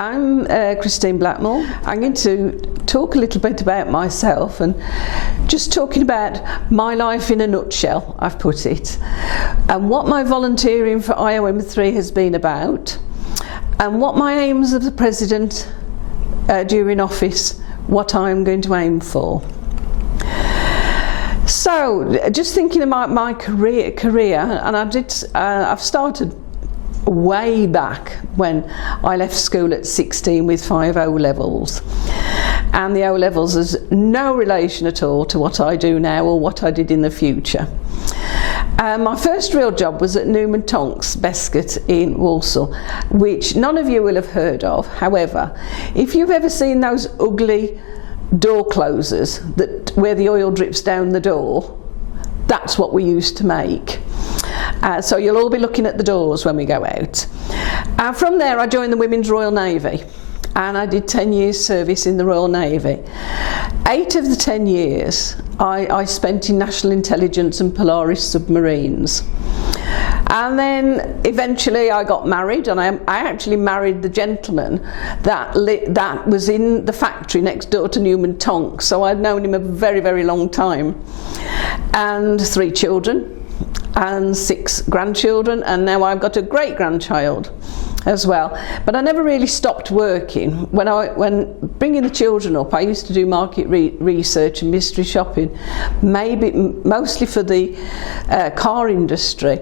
I'm Christine Blackmore. I'm going to talk a little bit about myself and just talking about my life in a nutshell, I've put it, and what my volunteering for IOM3 has been about, and what my aims of the President during office, what I'm going to aim for. So, just thinking about my career, and I've started way back when I left school at 16 with 5 O-levels, and the O-levels has no relation at all to what I do now or what I did in the future. My first real job was at Newman Tonks Bescot in Walsall, which none of you will have heard of. However, if you've ever seen those ugly door closers where the oil drips down the door, that's what we used to make. So you'll all be looking at the doors when we go out. From there I joined the Women's Royal Navy, and I did 10 years service in the Royal Navy. 8 of the 10 years I spent in National Intelligence and Polaris submarines. And then eventually I got married, and I actually married the gentleman that was in the factory next door to Newman Tonks, so I'd known him a very, very long time. And 3 children and 6 grandchildren, and now I've got a great grandchild as well. But I never really stopped working. When bringing the children up, I used to do market research and mystery shopping, mostly for the car industry,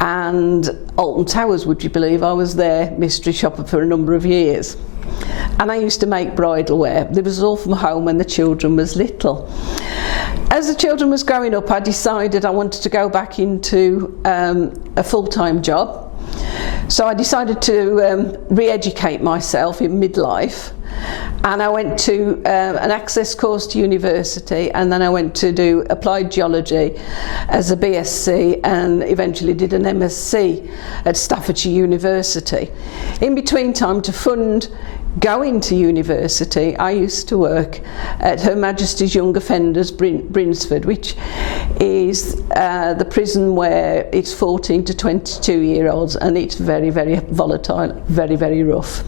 and Alton Towers, would you believe, I was their mystery shopper for a number of years. And I used to make bridal wear. This was all from home when the children was little. As the children was growing up, I decided I wanted to go back into a full-time job. So I decided to re-educate myself in midlife, and I went to an access course to university, and then I went to do applied geology as a BSc, and eventually did an MSc at Staffordshire University. In between time, to fund going to university, I used to work at Her Majesty's Young Offenders Brinsford, which is the prison where it's 14 to 22-year-olds, and it's very, very volatile, very, very rough.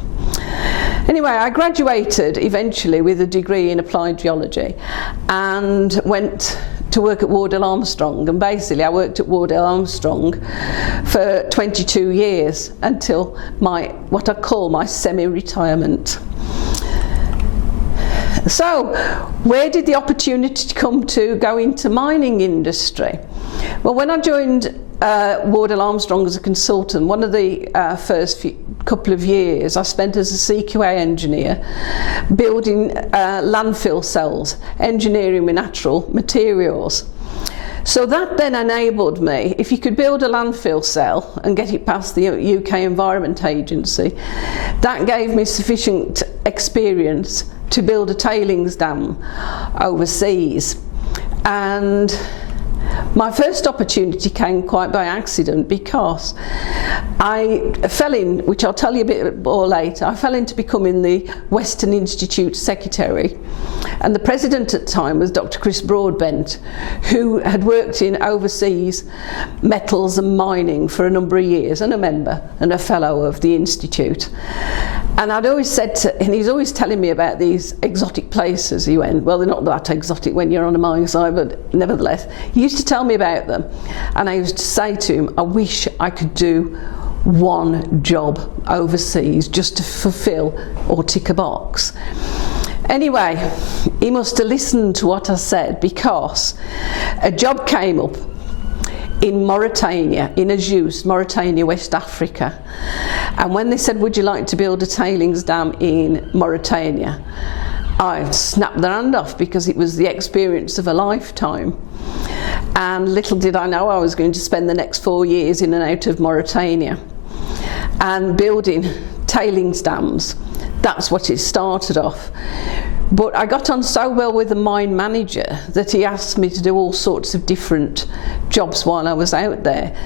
Anyway, I graduated eventually with a degree in applied geology and went to work at Wardell Armstrong, and basically I worked at Wardell Armstrong for 22 years until what I call my semi-retirement. So, where did the opportunity come to go into mining industry? Well, when I joined Wardell Armstrong as a consultant, one of the first couple of years I spent as a CQA engineer building landfill cells, engineering with natural materials. So that then enabled me, if you could build a landfill cell and get it past the UK Environment Agency, that gave me sufficient experience to build a tailings dam overseas. And my first opportunity came quite by accident, because I fell in, which I'll tell you a bit more later, I fell into becoming the Western Institute Secretary, and the President at the time was Dr. Chris Broadbent, who had worked in overseas metals and mining for a number of years, and a member and a fellow of the Institute. And I'd always said and he's always telling me about these exotic places he went. Well, they're not that exotic when you're on a mine site, but nevertheless, he used to tell me about them. And I used to say to him, I wish I could do one job overseas just to fulfill or tick a box. Anyway, he must have listened to what I said, because a job came up in Mauritania, in Azuz, Mauritania, West Africa. And when they said, would you like to build a tailings dam in Mauritania, I snapped their hand off, because it was the experience of a lifetime. And little did I know I was going to spend the next 4 years in and out of Mauritania and building tailings dams. That's what it started off. But I got on so well with the mine manager that he asked me to do all sorts of different jobs while I was out there.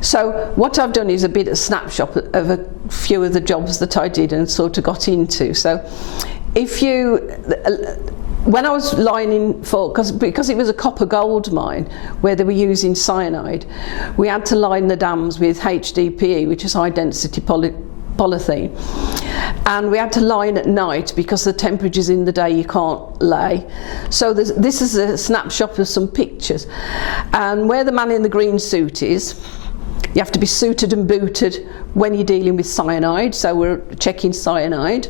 So what I've done is a bit of a snapshot of a few of the jobs that I did and sort of got into. So when I was lining for, because it was a copper gold mine where they were using cyanide, we had to line the dams with HDPE, which is high density polythene. And we had to line at night because the temperatures in the day you can't lay. So this is a snapshot of some pictures. And where the man in the green suit is, you have to be suited and booted when you're dealing with cyanide, so we're checking cyanide.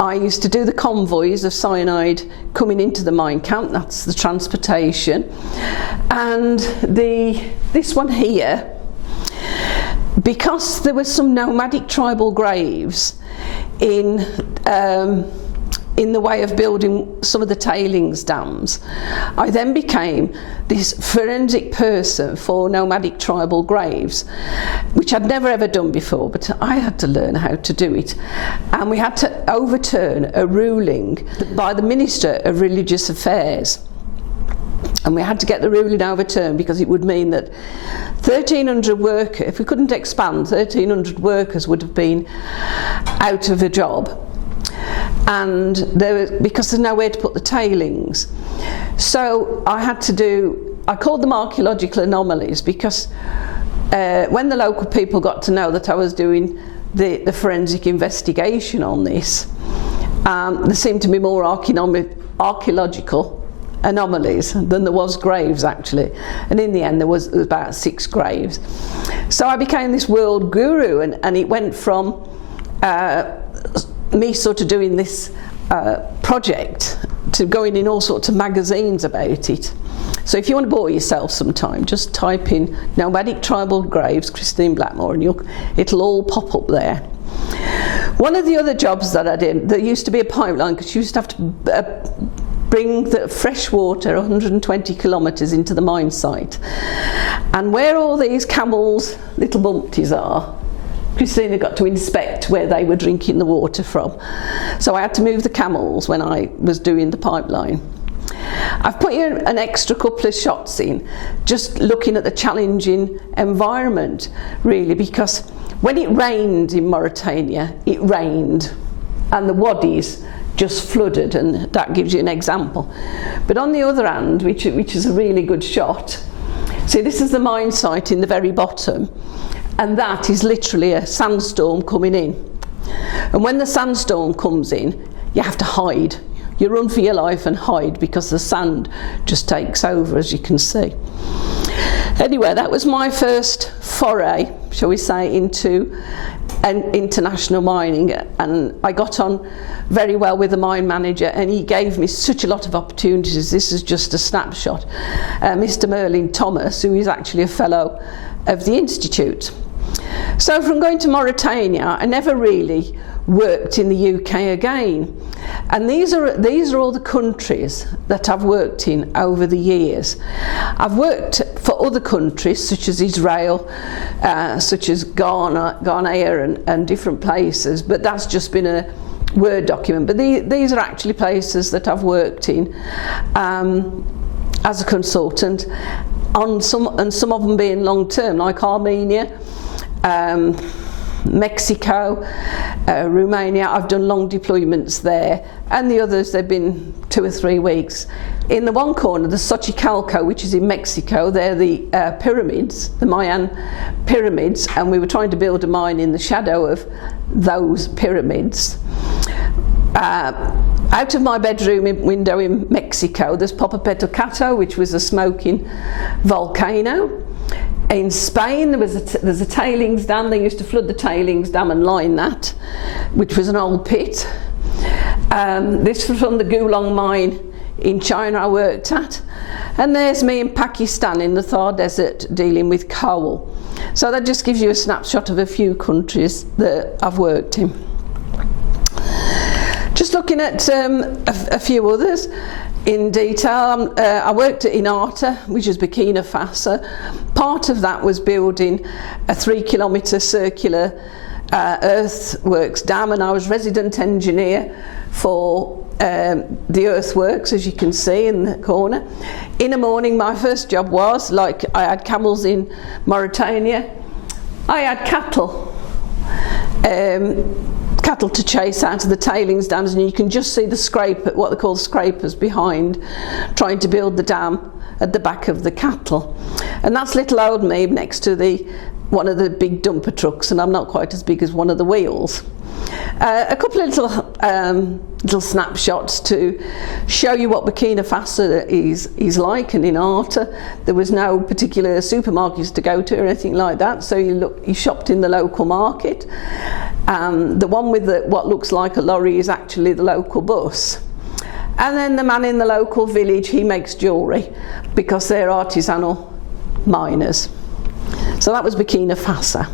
I used to do the convoys of cyanide coming into the mine camp, that's the transportation. And this one here, because there were some nomadic tribal graves in the way of building some of the tailings dams, I then became this forensic person for nomadic tribal graves, which I'd never ever done before, but I had to learn how to do it. And we had to overturn a ruling by the Minister of Religious Affairs. And we had to get the ruling overturned because it would mean that 1,300 workers, if we couldn't expand, 1,300 workers would have been out of a job. And because there's nowhere to put the tailings. So I called them archaeological anomalies because when the local people got to know that I was doing the forensic investigation on this, there seemed to be more archaeological anomalies than there was graves actually. And in the end there was about 6 graves. So I became this world guru, and it went from me sort of doing this project to going in all sorts of magazines about it. So if you want to bore yourself sometime, just type in nomadic tribal graves Christine Blackmore and it'll all pop up there. One of the other jobs that I did, there used to be a pipeline because you used to have to bring the fresh water 120 kilometres into the mine site. And where all these camels' little bumpties are, Christina got to inspect where they were drinking the water from. So I had to move the camels when I was doing the pipeline. I've put you an extra couple of shots in, just looking at the challenging environment, really, because when it rained in Mauritania, it rained, and the wadis just flooded, and that gives you an example. But on the other hand, which is a really good shot, see, this is the mine site in the very bottom, and that is literally a sandstorm coming in. And when the sandstorm comes in, you have to hide. You run for your life and hide because the sand just takes over, as you can see. Anyway, that was my first foray, shall we say, into international mining, and I got on very well with the mine manager, and he gave me such a lot of opportunities. This is just a snapshot. Mr. Merlin Thomas, who is actually a fellow of the Institute. So from going to Mauritania, I never really worked in the UK again. And these are all the countries that I've worked in over the years. I've worked for other countries such as Israel, such as Ghana and different places, but that's just been a Word document. But these are actually places that I've worked in as a consultant, and some of them being long term, like Armenia, Mexico, Romania. I've done long deployments there, and the others, they've been 2 or 3 weeks. In the one corner, the Xochicalco, which is in Mexico, they're the pyramids, the Mayan pyramids, and we were trying to build a mine in the shadow of those pyramids. Out of my bedroom window in Mexico, there's Popocatépetl, which was a smoking volcano. In Spain, there's a tailings dam. They used to flood the tailings dam and line that, which was an old pit. This was from the Gulong mine in China I worked at. And there's me in Pakistan in the Thar Desert dealing with coal. So that just gives you a snapshot of a few countries that I've worked in. Just looking at a few others in detail. I worked at Inata, which is Burkina Faso. Part of that was building a 3-kilometre circular earthworks dam, and I was resident engineer for the earthworks, as you can see in the corner. In the morning, my first job was, like I had camels in Mauritania, I had cattle to chase out of the tailings dams, and you can just see the what they call scrapers behind, trying to build the dam at the back of the cattle. And that's little old me next to one of the big dumper trucks, and I'm not quite as big as one of the wheels. A couple of little snapshots to show you what Burkina Faso is like. And in Arta, there was no particular supermarkets to go to or anything like that, so you shopped in the local market. The one with what looks like a lorry is actually the local bus. And then the man in the local village, he makes jewellery because they're artisanal miners. So that was Burkina Faso.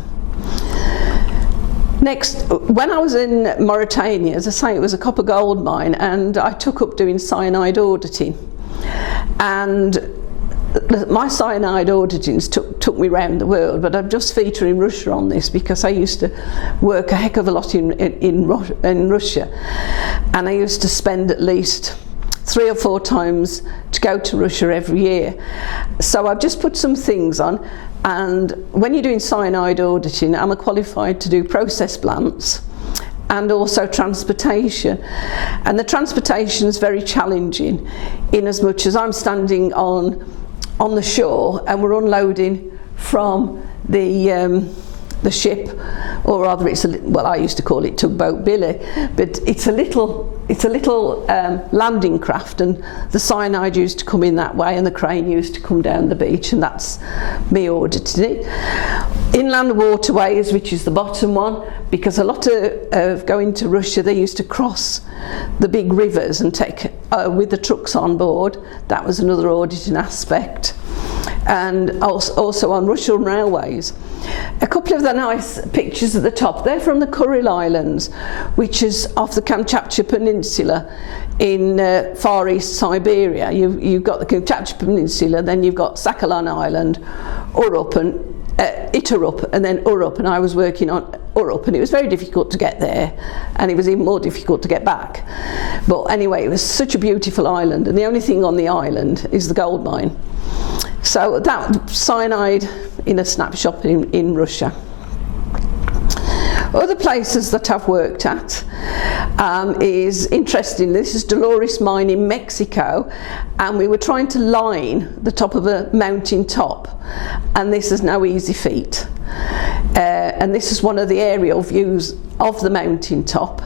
Next, when I was in Mauritania, as I say, it was a copper gold mine, and I took up doing cyanide auditing. And my cyanide auditing took me around the world, but I'm just featuring Russia on this because I used to work a heck of a lot in Russia, and I used to spend at least 3 or 4 times to go to Russia every year. So I've just put some things on. And when you're doing cyanide auditing, I'm qualified to do process plants and also transportation. And the transportation is very challenging, in as much as I'm standing on the shore and we're unloading from the ship, or rather well, I used to call it tugboat Billy, but it's a little landing craft, and the cyanide used to come in that way and the crane used to come down the beach, and that's me auditing it. Inland waterways, which is the bottom one, because a lot of going to Russia, they used to cross the big rivers and take with the trucks on board. That was another auditing aspect. And also on Russian railways. A couple of the nice pictures at the top, they're from the Kuril Islands, which is off the Kamchatka Peninsula in Far East Siberia. You've got the Kamchatka Peninsula, then you've got Sakhalin Island, Urup and Iturup, and then Urup, and I was working on Urup, and it was very difficult to get there, and it was even more difficult to get back. But anyway, it was such a beautiful island, and the only thing on the island is the gold mine. So that cyanide in a snapshot in Russia. Other places that I've worked at is interesting. This is Dolores Mine in Mexico, and we were trying to line the top of a mountain top, and this is no easy feat. And this is one of the aerial views of the mountain top,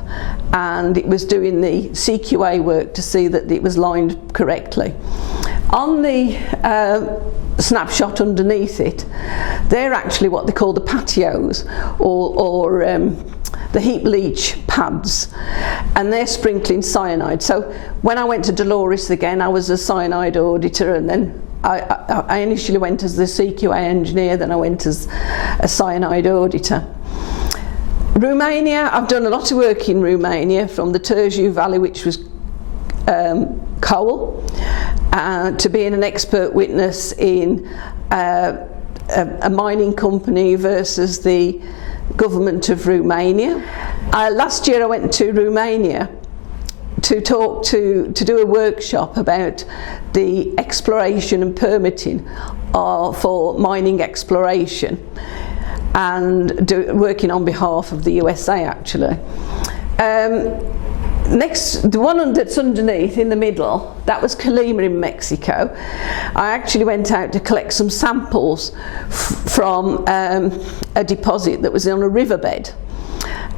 and it was doing the CQA work to see that it was lined correctly. On the snapshot underneath it, they're actually what they call the patios, or the heap leach pads, and they're sprinkling cyanide. So when I went to Dolores again, I was a cyanide auditor, and then I initially went as the CQA engineer, then I went as a cyanide auditor. Romania, I've done a lot of work in Romania, from the Târgu Valley, which was coal, to being an expert witness in a mining company versus the government of Romania. Last year I went to Romania to do a workshop about the exploration and permitting for mining exploration, and working on behalf of the USA actually. Next, the one that's underneath in the middle, that was Colima in Mexico. I actually went out to collect some samples from a deposit that was on a riverbed.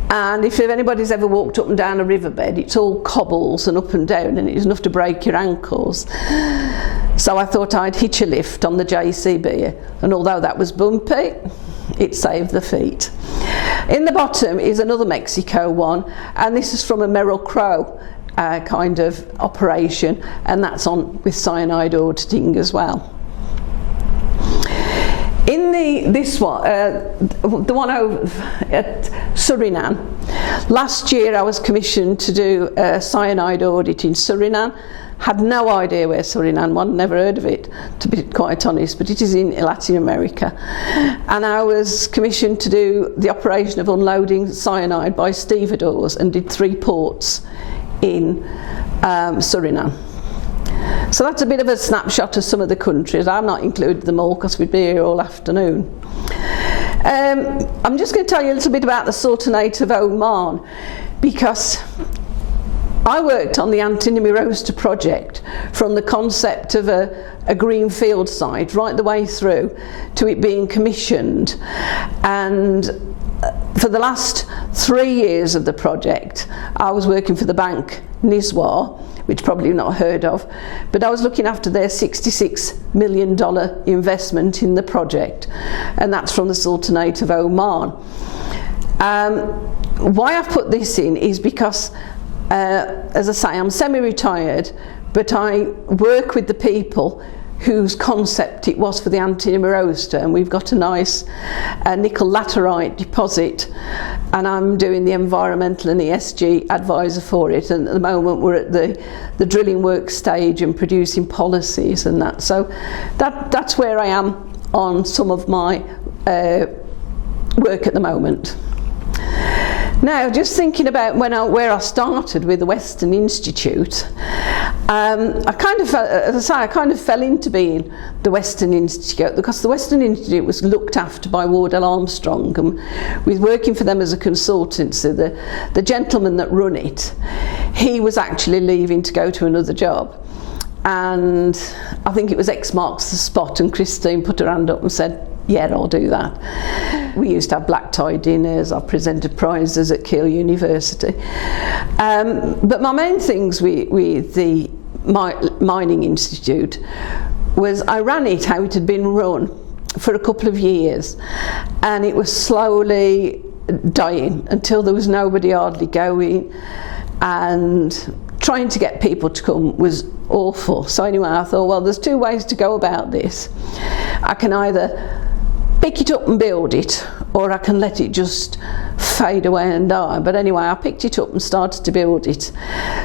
And if anybody's ever walked up and down a riverbed, it's all cobbles and up and down, and it's enough to break your ankles. So I thought I'd hitch a lift on the JCB, and although that was bumpy, it saved the feet. In the bottom is another Mexico one, and this is from a Merrill Crowe kind of operation, and that's on with cyanide auditing as well. In this one, the one over at Suriname, last year I was commissioned to do a cyanide audit in Suriname. Had no idea where Suriname was, never heard of it, to be quite honest, but it is in Latin America. And I was commissioned to do the operation of unloading cyanide by stevedores, and did 3 ports in Suriname. So that's a bit of a snapshot of some of the countries. I've not included them all because we'd be here all afternoon. I'm just going to tell you a little bit about the Sultanate of Oman, because I worked on the antimony roaster project from the concept of a greenfield site right the way through to it being commissioned, and for the last 3 years of the project I was working for the bank Niswa, which probably you've not heard of, but I was looking after their $66 million investment in the project, and that's from the Sultanate of Oman. Why I've put this in is because, as I say, I'm semi-retired, but I work with the people whose concept it was for the antimony roaster, and we've got a nice nickel laterite deposit, and I'm doing the environmental and ESG advisor for it, and at the moment we're at the drilling work stage and producing policies and that. So that's where I am on some of my work at the moment. Now, just thinking about where I started with the Western Institute, I kind of, as I say, I kind of fell into being the Western Institute because the Western Institute was looked after by Wardell Armstrong, and with working for them as a consultancy, the gentleman that run it, he was actually leaving to go to another job. And I think it was X marks the spot, and Christine put her hand up and said, yeah, I'll do that. We used to have black tie dinners, I presented prizes at Keele University. But my main things with the Mining Institute was I ran it how it had been run for a couple of years, and it was slowly dying until there was nobody hardly going, and trying to get people to come was awful. So anyway, I thought, well, there's two ways to go about this. I can either pick it up and build it, or I can let it just fade away and die. But anyway, I picked it up and started to build it.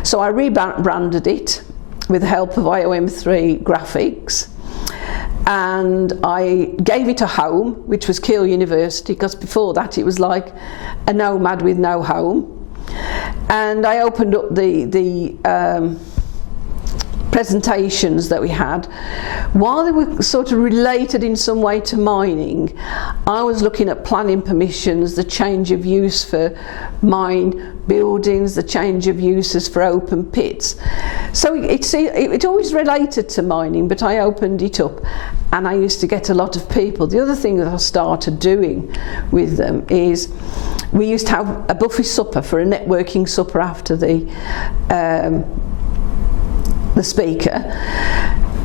So I rebranded it with the help of IOM3 graphics, and I gave it a home, which was Keele University, because before that it was like a nomad with no home. And I opened up the presentations that we had. While they were sort of related in some way to mining, I was looking at planning permissions, the change of use for mine buildings, the change of uses for open pits. So it always related to mining, but I opened it up and I used to get a lot of people. The other thing that I started doing with them is we used to have a buffet supper, for a networking supper after the speaker,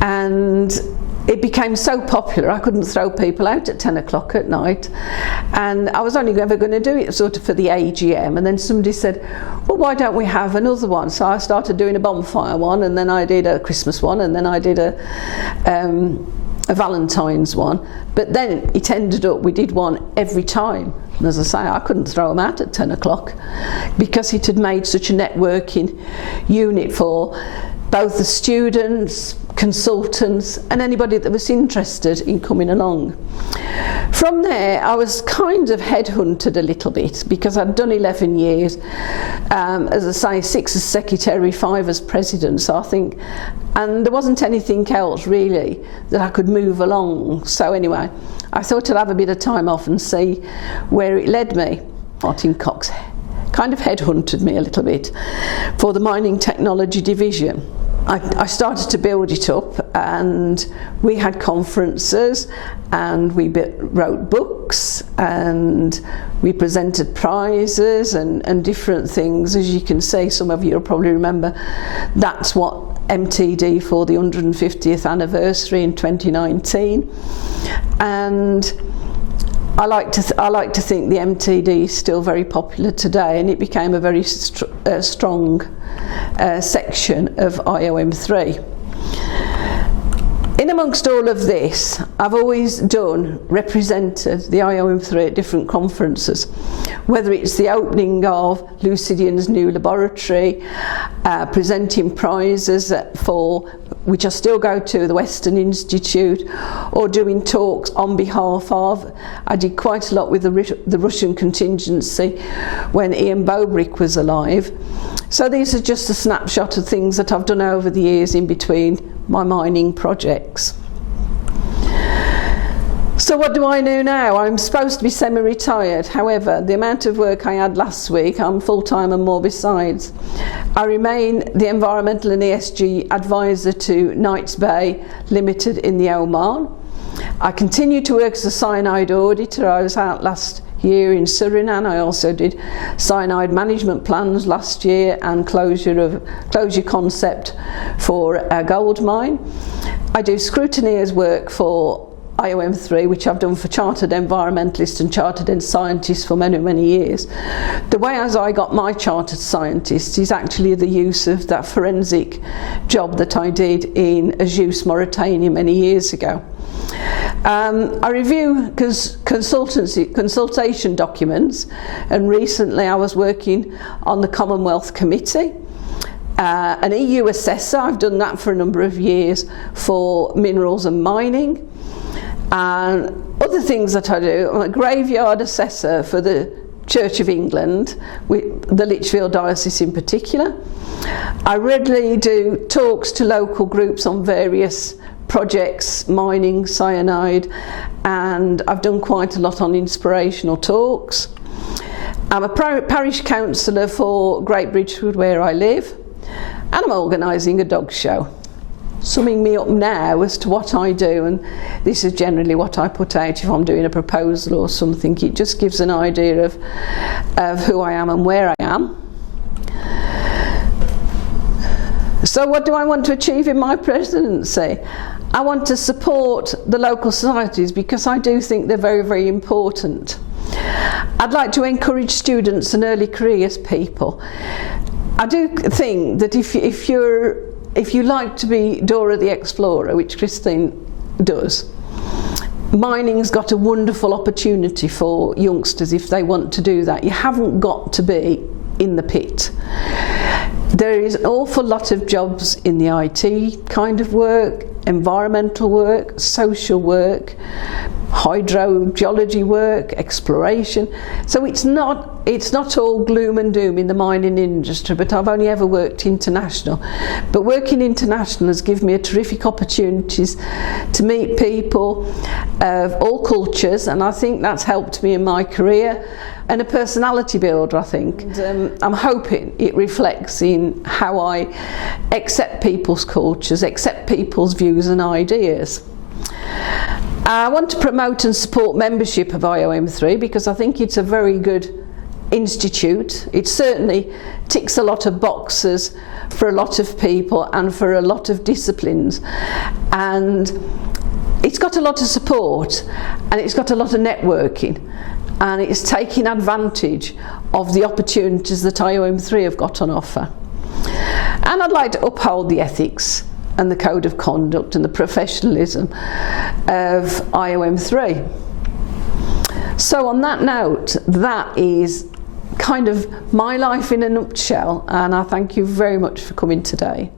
and it became so popular I couldn't throw people out at 10 o'clock at night, and I was only ever going to do it sort of for the AGM, and then somebody said, well, why don't we have another one? So I started doing a bonfire one, and then I did a Christmas one, and then I did a Valentine's one, but then it ended up we did one every time. And as I say, I couldn't throw them out at 10 o'clock because it had made such a networking unit for both the students, consultants, and anybody that was interested in coming along. From there, I was kind of headhunted a little bit because I'd done 11 years, as I say, 6 as secretary, 5 as president, so I think, and there wasn't anything else really that I could move along. So anyway, I thought I'd have a bit of time off and see where it led me. Martin Cox kind of headhunted me a little bit for the mining technology division. I started to build it up, and we had conferences, and we wrote books, and we presented prizes and different things. As you can see, some of you will probably remember, that's what MTD for the 150th anniversary in 2019, and I like to think the MTD is still very popular today, and it became a very strong section of IOM3. In amongst all of this, I've always represented the IOM3 at different conferences, whether it's the opening of Lucidian's new laboratory, presenting prizes which I still go to, the Western Institute, or doing talks on behalf of. I did quite a lot with the Russian contingency when Ian Bobrick was alive. So these are just a snapshot of things that I've done over the years in between my mining projects. So what do I do now? I'm supposed to be semi-retired. However, the amount of work I had last week, I'm full-time and more besides. I remain the Environmental and ESG Advisor to Knights Bay Limited in the Oman. I continue to work as a cyanide auditor. I was out last year in Suriname. I also did cyanide management plans last year and closure concept for a gold mine. I do scrutineer's work for IOM3, which I've done for chartered environmentalists and chartered scientists for many, many years. The way as I got my chartered scientist is actually the use of that forensic job that I did in Euston, Mauritania many years ago. I review consultation documents, and recently I was working on the Commonwealth Committee. An EU assessor, I've done that for a number of years for minerals and mining. And other things that I do, I'm a graveyard assessor for the Church of England, with the Lichfield Diocese in particular. I regularly do talks to local groups on various projects, mining, cyanide, and I've done quite a lot on inspirational talks. I'm a parish councillor for Great Bridgewood, where I live, and I'm organising a dog show. Summing me up now as to what I do, and this is generally what I put out if I'm doing a proposal or something. It just gives an idea of who I am and where I am. So what do I want to achieve in my presidency? I want to support the local societies because I do think they're very, very important. I'd like to encourage students and early careers people. I do think that if you like to be Dora the Explorer, which Christine does, mining's got a wonderful opportunity for youngsters if they want to do that. You haven't got to be in the pit. There is an awful lot of jobs in the IT kind of work, environmental work, social work, hydrogeology work, exploration. So it's not all gloom and doom in the mining industry, but I've only ever worked international. But working international has given me a terrific opportunities to meet people of all cultures, and I think that's helped me in my career. And a personality builder, I think. And, I'm hoping it reflects in how I accept people's cultures, accept people's views and ideas. I want to promote and support membership of IOM3 because I think it's a very good institute. It certainly ticks a lot of boxes for a lot of people and for a lot of disciplines. And it's got a lot of support and it's got a lot of networking. And it's taking advantage of the opportunities that IOM3 have got on offer. And I'd like to uphold the ethics and the code of conduct and the professionalism of IOM3. So on that note, that is kind of my life in a nutshell, and I thank you very much for coming today.